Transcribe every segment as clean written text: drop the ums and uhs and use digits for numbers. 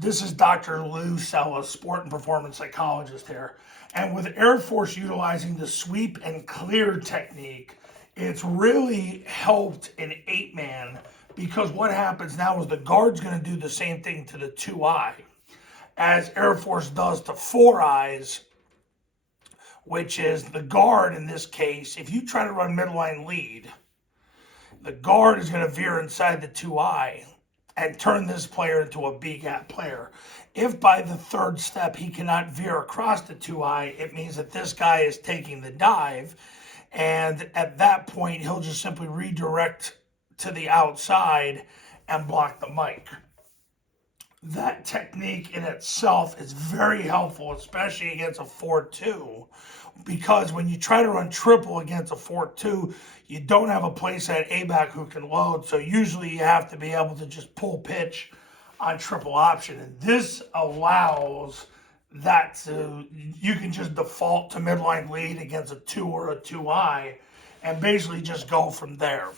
This is Dr. Lou Sella, sport and performance psychologist here. And with Air Force utilizing the sweep and clear technique, it's really helped an 8-man, because what happens now is the guard's going to do the same thing to the 2-eye as Air Force does to 4-eyes, which is the guard in this case. If you try to run midline lead, the guard is going to veer inside the 2-eye and turn this player into a B-gap player. If by the third step he cannot veer across the 2-eye, it means that this guy is taking the dive, and at that point he'll just simply redirect to the outside and block the mic. That technique in itself is very helpful, especially against a 4-2, because when you try to run triple against a 4-2, you don't have a playside Aback who can load, so usually you have to be able to just pull pitch on triple option, and this allows that to, you can just default to midline lead against a 2 or a 2-eye and basically just go from there.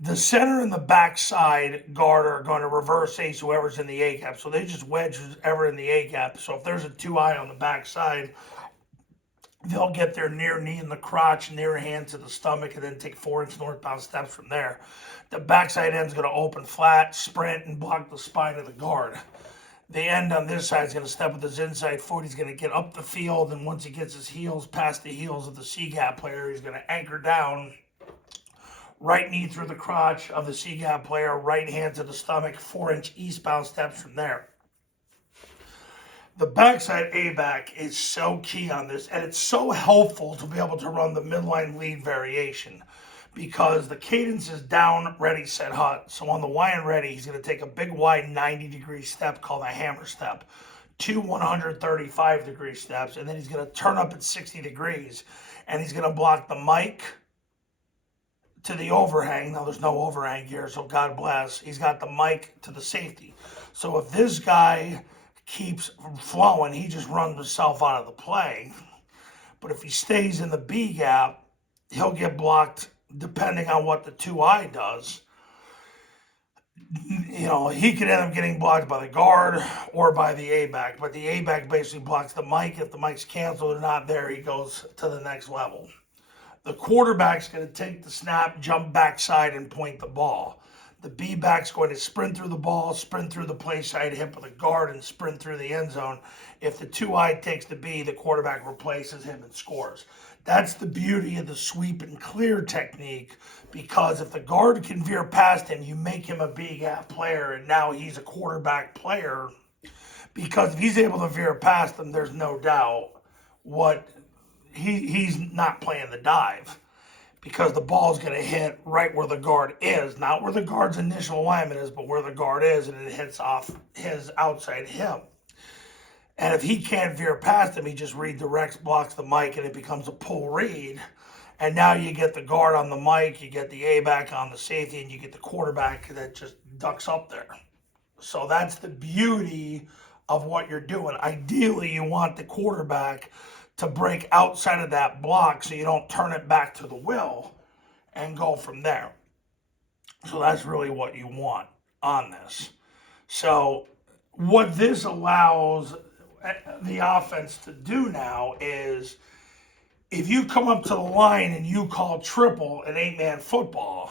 The center and the backside guard are going to reverse ace whoever's in the A-gap. So they just wedge whoever in the A-gap. So if there's a 2-eye on the backside, they'll get their near knee in the crotch, near hand to the stomach, and then take 4-inch northbound steps from there. The backside end's going to open flat, sprint, and block the spine of the guard. The end on this side is going to step with his inside foot. He's going to get up the field, and once he gets his heels past the heels of the C-gap player, he's going to anchor down. Right knee through the crotch of the C-gap player, right hand to the stomach, 4-inch eastbound steps from there. The backside A-back is so key on this, and it's so helpful to be able to run the midline lead variation, because the cadence is down, ready, set, hut. So on the Y and ready, he's going to take a big wide 90-degree step called a hammer step, 2 135-degree steps, and then he's going to turn up at 60 degrees, and he's going to block the mic to the overhang. Now there's no overhang here, so God bless. He's got the mic to the safety. So if this guy keeps flowing, he just runs himself out of the play. But if he stays in the B gap, he'll get blocked depending on what the 2-eye does. You know, he could end up getting blocked by the guard or by the A-back, but the A-back basically blocks the mic. If the mic's canceled or not there, he goes to the next level. The quarterback's going to take the snap, jump backside, and point the ball. The B-back's going to sprint through the ball, sprint through the play side hip of the guard, and sprint through the end zone. If the 2-eye takes the B, the quarterback replaces him and scores. That's the beauty of the sweep and clear technique, because if the guard can veer past him, you make him a B-gap player, and now he's a quarterback player. Because if he's able to veer past him, there's no doubt he's not playing the dive, because the ball's going to hit right where the guard is, not where the guard's initial alignment is, but where the guard is, and it hits off his outside hip. And if he can't veer past him, he just redirects, blocks the mic, and it becomes a pull read. And now you get the guard on the mic, you get the A-back on the safety, and you get the quarterback that just ducks up there. So that's the beauty of what you're doing. Ideally, you want the quarterback to break outside of that block so you don't turn it back to the will and go from there. So that's really what you want on this. So what this allows the offense to do now is, if you come up to the line and you call triple in 8-man football,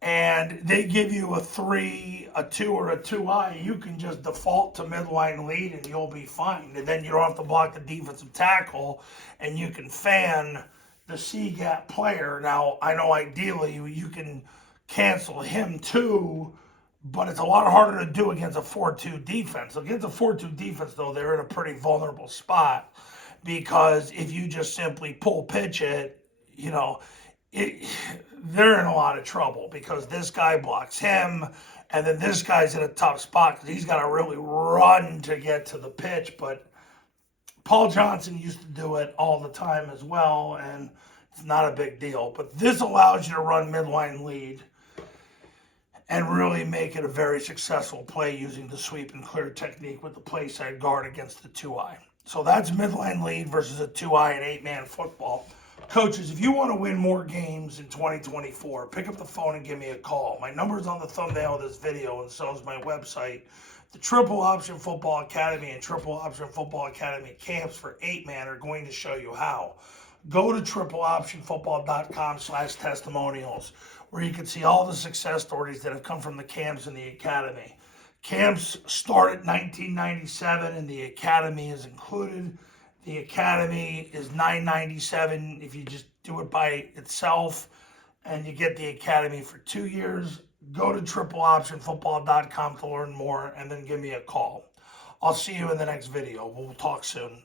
and they give you a 3, a 2, or a 2-eye, you can just default to midline lead and you'll be fine. And then you don't have to block the defensive tackle, and you can fan the C-gap player. Now, I know ideally you can cancel him too, but it's a lot harder to do against a 4-2 defense. Against a 4-2 defense, though, they're in a pretty vulnerable spot, because if you just simply pull pitch it, you know, they're in a lot of trouble, because this guy blocks him, and then this guy's in a tough spot because he's got to really run to get to the pitch. But Paul Johnson used to do it all the time as well, and it's not a big deal. But this allows you to run midline lead and really make it a very successful play using the sweep and clear technique with the play side guard against the 2-eye. So that's midline lead versus a 2-eye and 8-man football. Coaches, if you want to win more games in 2024, pick up the phone and give me a call. My number is on the thumbnail of this video, and so is my website, The Triple Option Football Academy and Triple Option Football Academy camps for 8-man are going to show you how. Go to tripleoptionfootball.com/testimonials, where you can see all the success stories that have come from the camps and the academy. Camps start at $19.97 and the academy is included. The academy is $9.97 if you just do it by itself, and you get the academy for 2 years. Go to tripleoptionfootball.com to learn more, and then give me a call. I'll see you in the next video. We'll talk soon.